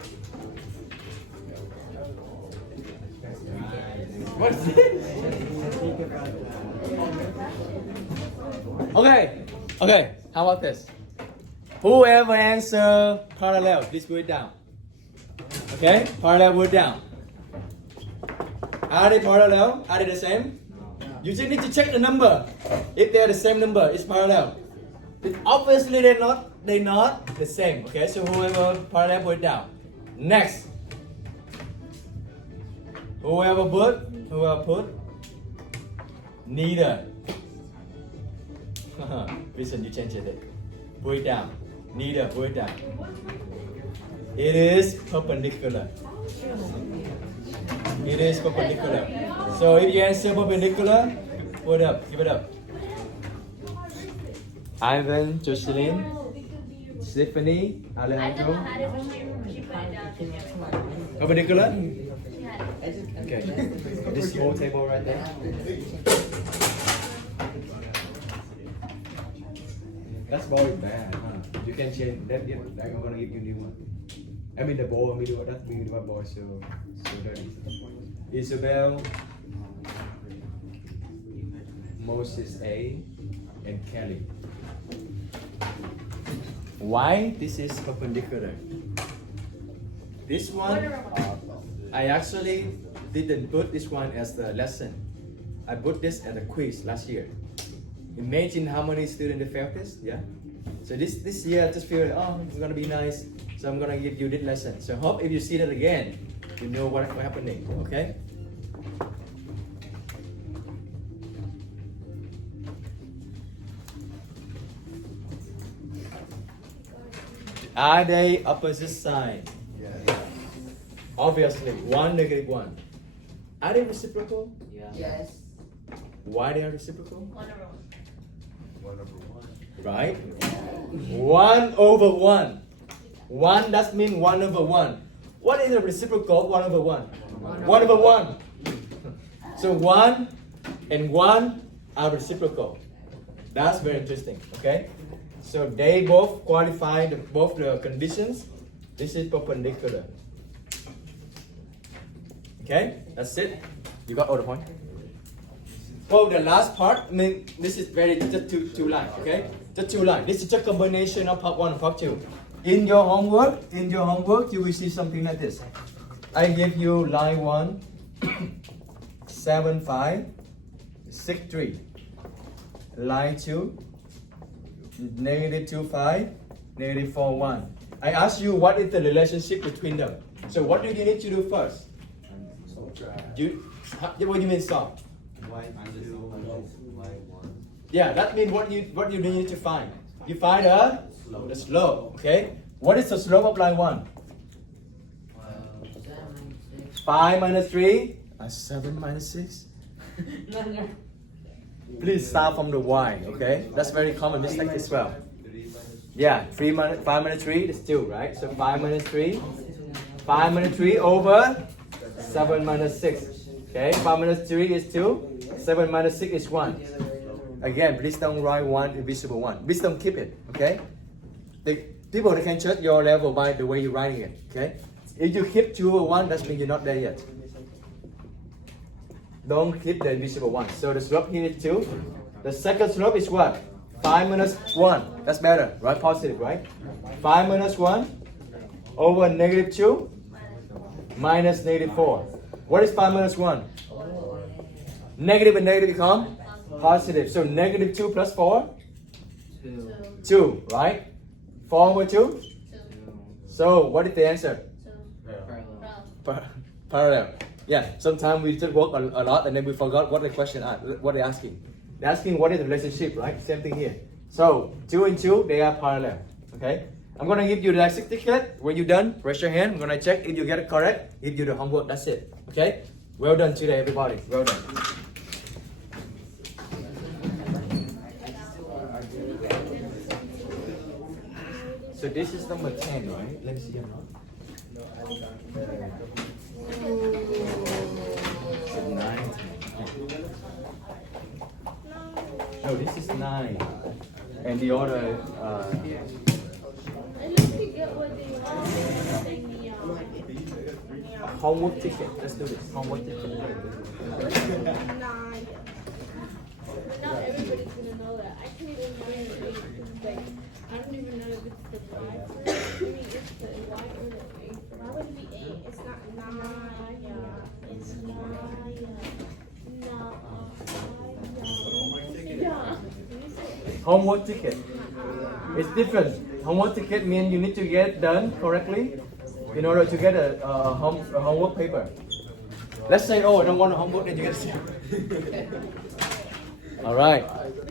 What's it? Okay, how about this? Whoever answer parallel, please put it down. Okay, parallel, put it down. Are they parallel? Are they the same? You just need to check the number. If they are the same number, it's parallel. If obviously they're not the same. Okay, so whoever parallel, put it down. Next. Whoever put neither. Listen, you change it. Put it down. Neither, put it down. It is perpendicular. It is perpendicular. So if you answer perpendicular, put up, give it up. Ivan, Jocelyn, Stephanie, I don't know Alejandro. how to, but she put it down to give me. Perpendicular? She had it. Okay. This whole table right there. That's ball is bad, huh? You can change that. I'm gonna give you new one. I mean the ball, we do that. We do a ball so dirty. Isabel, Moses A, and Kelly. Why this is perpendicular? This one, I actually didn't put this one as the lesson. I put this as a quiz last year. Imagine how many students they failed this, yeah? So this year I just feel, oh, it's gonna be nice. So I'm gonna give you this lesson. So hope if you see that again, you know what's happening, okay? Are they opposite sign? Obviously, 1, -1. Are they reciprocal? Yeah. Yes. Why they are reciprocal? 1/1. Right? 1/1. 1 that means 1/1. What is the reciprocal 1/1? 1/1. So 1 and 1 are reciprocal. That's very interesting. Okay? So they both qualify both the conditions. This is perpendicular. Okay? That's it. You got all the point? For the last part, I mean, this is very just two lines, okay? Just 2 lines. This is just combination of part 1 and part 2. In your homework, you will see something like this. I give you line 1, 7, 5, 6, 3. Line 2, -2, 5, -4, 1. I ask you what is the relationship between them. So what do you need to do first? What do you mean solve? Y2 minus Y1. Yeah, that means what you need to find. You find the slope. Okay. What is the slope of line 1? 5 minus 3. 7 minus 6. Please start from the y. Okay. That's very common mistake as well. 3 minus Yeah. 5 minus 3 is 2, right? So 5 minus 3. 5 minus 3 over 7 minus 6. Okay. 5 minus 3 is 2. 7 minus 6 is 1. Again, please don't write 1 invisible 1. Please don't keep it, okay? People they can check your level by the way you're writing it, okay? If you keep 2 or 1, that means you're not there yet. Don't keep the invisible 1. So the slope here is 2. The second slope is what? 5 minus 1. That's better, right? Positive, right? 5 minus 1 over -2 minus -4. What is 5 minus 1? Negative and negative become positive. So -2 plus 4? 2. 2, right? 4 over 2? 2. So what is the answer? 2. Parallel. Parallel. Yeah, sometimes we just work a lot and then we forgot what the question what they're asking. They're asking what is the relationship, right? Same thing here. So 2 and 2, they are parallel. Okay? I'm gonna give you the certificate. When you're done, raise your hand. I'm gonna check if you get it correct. Give you the homework. That's it. Okay? Well done today, everybody. Well done. So this is number 10, right? Let me see. So 9. No, this is 9. And the other, And let's get what they want. homework ticket. Let's do this. Homework ticket. But now everybody's gonna know that. I can't even find it. Like, I don't even know if it's the Y first. I mean, it's the Y or the A. Why would it be A? It's not Naya. It's Naya. Yeah. Homework ticket. It's different. Homework ticket means you need to get done correctly in order to get a homework paper. Let's say, oh, I don't want a homework, then you get a All right.